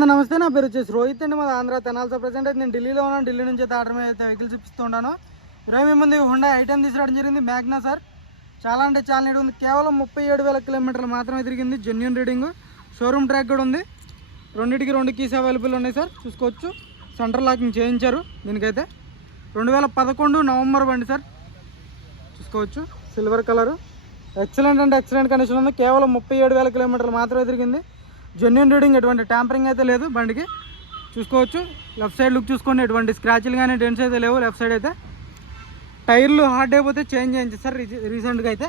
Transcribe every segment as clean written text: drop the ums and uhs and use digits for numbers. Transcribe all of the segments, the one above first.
అండి, నమస్తే. నా పేరు వచ్చేసి రోహిత్ అండి, మాది ఆంధ్ర తెనాలి. ప్రజెంట్ అయితే నేను ఢిల్లీలో ఉన్నాను. ఢిల్లీ నుంచి అయితే ఆర్డర్ మీద అయితే వెహికల్ చూపిస్తూ ఉన్నాను. 20 మంది హుండా ఐటెం తీసుకురావడం జరిగింది. మ్యాగ్నా సార్, చాలా అంటే చాలా నీట్ ఉంది. కేవలం 37,000 కిలోమీటర్లు మాత్రమే తిరిగింది. జెన్యూన్ రీడింగ్, షోరూమ్ ట్రాక్ కూడా ఉంది. రెండింటికి 2 కీస్ అవైలబుల్ ఉన్నాయి సార్, చూసుకోవచ్చు. సెంటర్ లాకింగ్ చేయించారు. దీనికైతే 2011 నవంబర్ బండి సార్, చూసుకోవచ్చు. సిల్వర్ కలరు, ఎక్సలెంట్ అంటే ఎక్సలెంట్ కండిషన్ ఉంది. కేవలం 37,000 కిలోమీటర్లు మాత్రమే తిరిగింది. జెన్యూన్ రీడింగ్, ఎటువంటి ట్యాంపరింగ్ అయితే లేదు బండికి, చూసుకోవచ్చు. లెఫ్ట్ సైడ్ లుక్ చూసుకోండి, ఎటువంటి స్క్రాచ్లు కానీ డెంట్స్ అయితే లేవు. లెఫ్ట్ సైడ్ అయితే టైర్లు హార్డ్ అయిపోతే చేంజ్ చేయించి సార్ రీసెంట్గా అయితే,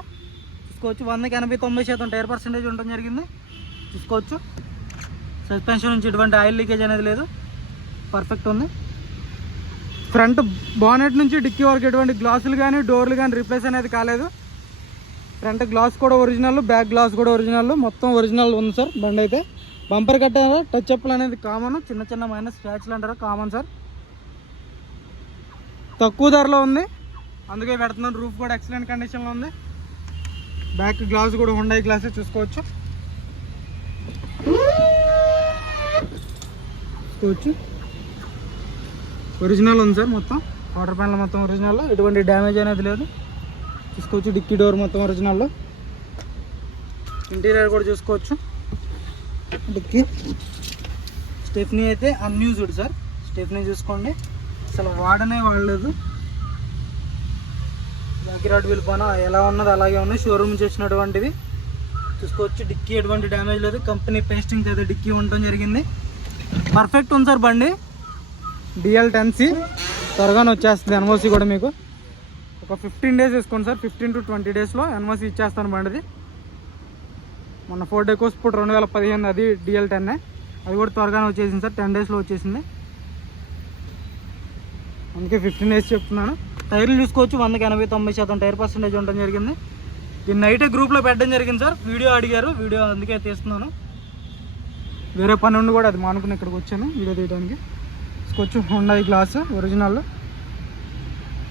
చూసుకోవచ్చు. 100కి 80-90% టైర్ పర్సెంటేజ్ ఉండడం జరిగింది, చూసుకోవచ్చు. సస్పెన్షన్ నుంచి ఎటువంటి ఆయిల్ లీకేజ్ అనేది లేదు, పర్ఫెక్ట్ ఉంది. ఫ్రంట్ బానెట్ నుంచి డిక్కీ వరకు ఎటువంటి గ్లాసులు కానీ డోర్లు కానీ రీప్లేస్ అనేది కాలేదు. ఫ్రంట్ గ్లాస్ కూడా ఒరిజినల్, బ్యాక్ గ్లాస్ కూడా ఒరిజినల్, మొత్తం ఒరిజినల్ ఉంది సార్ బండి అయితే. బంపర్ కట్టారు, టచ్ అప్లు అనేది కామన్, చిన్న చిన్న మైనస్ స్క్రాచ్లు అంటారు కామన్ సార్. తక్కువ ధరలో ఉంది, అందుకే పెడుతున్నాను. రూఫ్ కూడా ఎక్సలెంట్ కండిషన్లో ఉంది. బ్యాక్ గ్లాస్ కూడా హుండై గ్లాసే, చూసుకోవచ్చు. ఒరిజినల్ ఉంది సార్, మొత్తం వాటర్ ప్యానల్ మొత్తం ఒరిజినల్, ఎటువంటి డ్యామేజ్ అనేది లేదు, చూసుకోవచ్చు. డిక్కీ డోర్ మొత్తం ఒరిజినల్లో. ఇంటీరియర్ కూడా చూసుకోవచ్చు. డిక్కీ స్టెఫ్నీ అయితే అన్యూజ్డ్ సార్, స్టెఫ్నీ చూసుకోండి, అసలు వాడలేదు. జాకిరాట్ విల్పాన ఎలా ఉన్నది అలాగే ఉన్నాయి, షోరూమ్ చేసినటువంటివి, చూసుకోవచ్చు. డిక్కీ ఎటువంటి డ్యామేజ్ లేదు, కంపెనీ పేస్టింగ్ అయితే డిక్కీ ఉండటం జరిగింది. పర్ఫెక్ట్ ఉంది సార్ బండి. DL10C త్వరగానే వచ్చేస్తుంది. ఎన్ఓసి కూడా మీకు ఒక 15 days వేసుకోండి సార్, 15 to 20 daysలో ఎన్ఓసి ఇచ్చేస్తాను బండిది. మొన్న 4 Day కోర్స్ ఇప్పుడు 2015 అది DL10, అది కూడా త్వరగానే వచ్చేసింది సార్, 10 daysలో వచ్చేసింది, అందుకే 15 days చెప్తున్నాను. టైర్లు చూసుకోవచ్చు, 100కి 80-90% టైర్ పర్సెంటేజ్ ఉండడం జరిగింది. దీన్ని నైటే గ్రూప్లో పెట్టడం జరిగింది సార్, వీడియో అడిగారు, వీడియో అందుకే తీస్తున్నాను. వేరే పని ఉండి కూడా అది మానుకుని ఇక్కడికి వచ్చాను వీడియో తీయడానికి. చూసుకోవచ్చు, హుండై గ్లాస్ ఒరిజినల్,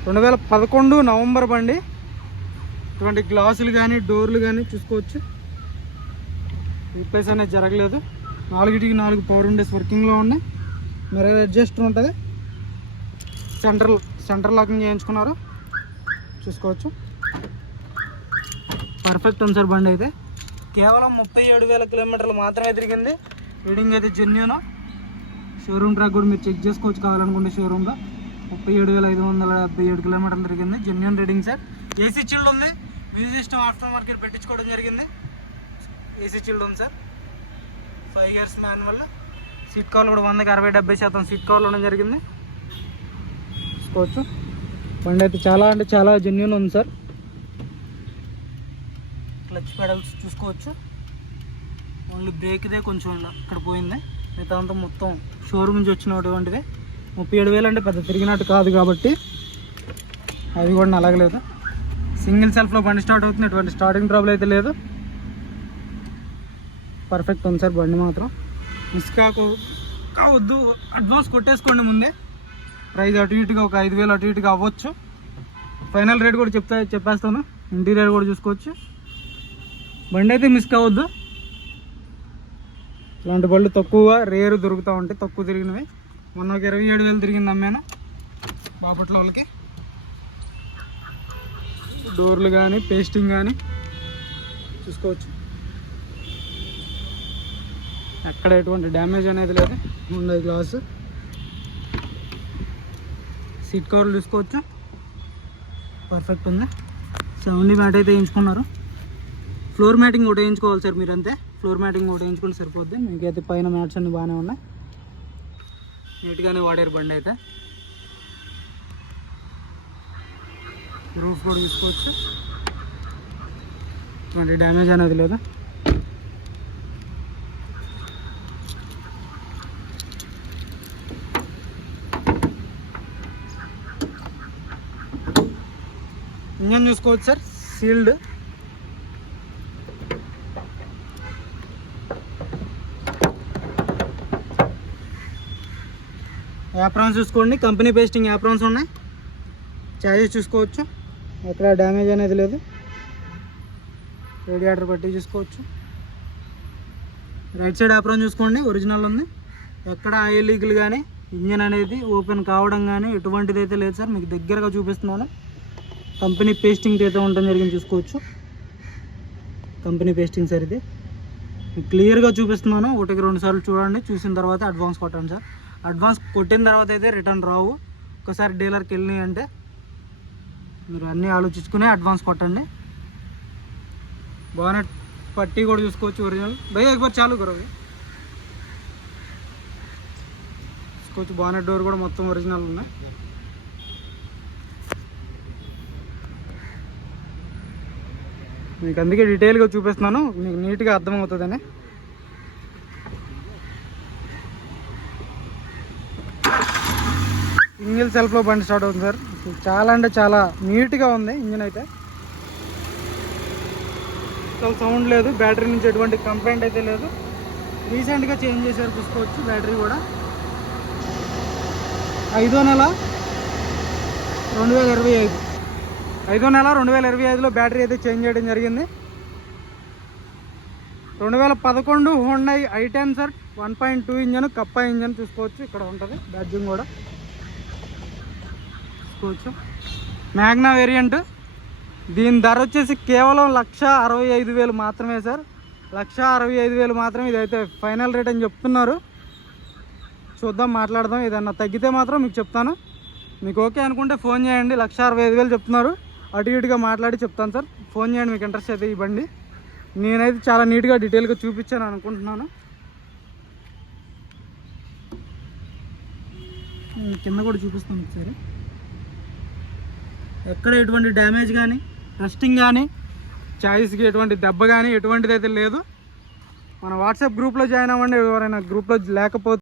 2011 నవంబర్ బండి. ఇటువంటి గ్లాసులు కానీ డోర్లు కానీ చూసుకోవచ్చు, రీప్లేస్ అనేది జరగలేదు. 4కి 4 పవర్ విండోస్ వర్కింగ్లో ఉన్నాయి. మిర్రర్ అడ్జస్టర్ ఉంటుంది. సెంటర్ లాకింగ్ చేయించుకున్నారు, చూసుకోవచ్చు. పర్ఫెక్ట్ ఉంది సార్ బండి అయితే. కేవలం 37,000 కిలోమీటర్లు మాత్రమే తిరిగింది. రీడింగ్ అయితే జెన్యూన్. షోరూమ్ ట్రాక్ కూడా మీరు చెక్ చేసుకోవచ్చు కావాలనుకుంటే. షోరూమ్లో 37,577 కిలోమీటర్లు తిరిగింది. Genuine reading sir. AC chilled ఉంది, మ్యూజిక్ సిస్టమ్ ఆఫ్టర్ మార్కెట్ పెట్టించుకోవడం జరిగింది. ఏసీ చిల్డ్ ఉంది సార్. 5 years manual. సీట్ కవర్లు కూడా 100కి 60-70% సీట్ కవర్లు ఉండడం జరిగింది, చూసుకోవచ్చు. బండి అయితే చాలా అంటే చాలా జెన్యూన్ ఉంది సార్. క్లచ్ పెడల్స్ చూసుకోవచ్చు, ఓన్లీ బ్రేక్దే కొంచెం ఇక్కడ పోయింది, మిగతా అంతా మొత్తం షోరూమ్ నుంచి వచ్చినటువంటిది. 37,000 అంటే పెద్ద తిరిగినట్టు కాదు కాబట్టి అవి కూడా నలగలేదు. సింగిల్ సెల్ఫ్లో బండి స్టార్ట్ అవుతుంది, ఎటువంటి స్టార్టింగ్ ట్రబుల్ అయితే లేదు. పర్ఫెక్ట్ ఉంది సార్ బండి మాత్రం. మిస్ కావద్దు, అడ్వాన్స్ కొట్టేసుకోండి ముందే. ప్రైస్ అటు ఇటుగా ఒక 5,000 అటు ఇటుగా అవ్వచ్చు. ఫైనల్ రేట్ కూడా చెప్పేస్తాను. ఇంటీరియర్ కూడా చూసుకోవచ్చు. బండి అయితే మిస్ కావద్దు. ఇలాంటి బళ్ళు తక్కువగా రేరు దొరుకుతూ ఉంటాయి, తక్కువ తిరిగినవి. మొన్న ఒక 27,000 తిరిగింది అమ్మాను బాపట్ల వాళ్ళకి. డోర్లు కానీ పేస్టింగ్ కానీ చూసుకోవచ్చు, ఎక్కడ ఎటువంటి డ్యామేజ్ అనేది లేదు. ఉండేది గ్లాసు. సీట్ కవర్లు చూసుకోవచ్చు, పర్ఫెక్ట్ ఉంది. 70 మ్యాట్ అయితే వేయించుకున్నారు. ఫ్లోర్ మ్యాటింగ్ ఒకటి వేయించుకోవాలి సార్ మీరు, అంతే. ఫ్లోర్ మ్యాటింగ్ ఒకటి వేయించుకుంటే సరిపోద్ది. మీకైతే పైన మ్యాట్స్ అన్నీ బాగానే ఉన్నాయి, నీట్గానే వాడారు బండి అయితే. రూఫ్ కూడా చూసుకోవచ్చు, ఎటువంటి డ్యామేజ్ అనేది లేదు. ఇంజన్ చూసుకోవచ్చు సార్, సీల్డ్. యాప్రాన్స్ చూసుకోండి, కంపెనీ పేస్టింగ్ యాప్రాన్స్ ఉన్నాయి. చార్జెస్ చూసుకోవచ్చు, ఎక్కడ డ్యామేజ్ అనేది లేదు. రేడియేటర్ పట్టి చూసుకోవచ్చు. రైట్ సైడ్ యాప్రాన్ చూసుకోండి, ఒరిజినల్ ఉంది. ఎక్కడ ఆయిల్ లీకులు కానీ ఇంజన్ అనేది ఓపెన్ కావడం కానీ ఎటువంటిది అయితే లేదు సార్. మీకు దగ్గరగా చూపిస్తున్నాను. కంపెనీ పేస్టింగ్ అయితే ఉండడం జరిగింది, చూసుకోవచ్చు. కంపెనీ పేస్టింగ్ సార్ ఇది. క్లియర్గా చూపిస్తున్నాను. ఒకటికి 2 సార్లు చూడండి. చూసిన తర్వాత అడ్వాన్స్ కొట్టండి సార్. అడ్వాన్స్ కొట్టిన తర్వాత అయితే రిటర్న్ రావు. ఒకసారి డీలర్కి వెళ్ళినాయి అంటే మీరు అన్నీ ఆలోచించుకుని అడ్వాన్స్ కొట్టండి. బానెట్ పట్టీ కూడా చూసుకోవచ్చు ఒరిజినల్. భయ్యా एक बार चालू करो చూసుకోవచ్చు. బానెట్ డోర్ కూడా మొత్తం ఒరిజినల్ ఉన్నాయి. మీకు అందుకే డీటెయిల్గా చూపిస్తున్నాను, మీకు నీట్గా అర్థమవుతుందని. సింగిల్ సెల్ఫ్లో బండి స్టార్ట్ అవుతుంది సార్. చాలా అంటే చాలా నీట్గా ఉంది ఇంజిన్ అయితే. అసలు సౌండ్ లేదు. బ్యాటరీ నుంచి ఎటువంటి కంప్లైంట్ అయితే లేదు. రీసెంట్గా చేంజ్ చేశారు, చూసుకోవచ్చు. బ్యాటరీ కూడా 5వ నెల 2025 5వ నెల 2025లో బ్యాటరీ అయితే చేంజ్ చేయడం జరిగింది. 2011 Honda i10 sir. 1.2 engine, Kappa engine చూసుకోవచ్చు. ఇక్కడ ఉంటుంది బ్యాడ్జింగ్ కూడా చూసుకోవచ్చు. Magna variant. దీని ధర వచ్చేసి కేవలం 1,65,000 మాత్రమే సార్. 1,65,000 మాత్రమే. ఇదైతే ఫైనల్ రేట్ అని చెప్తున్నారు. చూద్దాం, మాట్లాడదాం. ఏదన్నా తగ్గితే మాత్రం మీకు చెప్తాను. మీకు ఓకే అనుకుంటే ఫోన్ చేయండి. 1,65,000 చెప్తున్నారు. అటు ఇటుగా మాట్లాడి చెప్తాను సార్. ఫోన్ చేయండి మీకు ఇంట్రెస్ట్ అయితే. ఈ బండి నేనైతే చాలా నీట్గా డీటెయిల్గా చూపించాను అనుకుంటున్నాను. కింద కూడా చూపిస్తాను ఒకసారి. ఎక్కడ ఎటువంటి డ్యామేజ్ కానీ, రస్టింగ్ కానీ, చాయిస్కి ఎటువంటి దెబ్బ కానీ ఎటువంటిది అయితే లేదు. మన వాట్సాప్ గ్రూప్లో జాయిన్ అవ్వండి. ఎవరైనా గ్రూప్లో లేకపోతే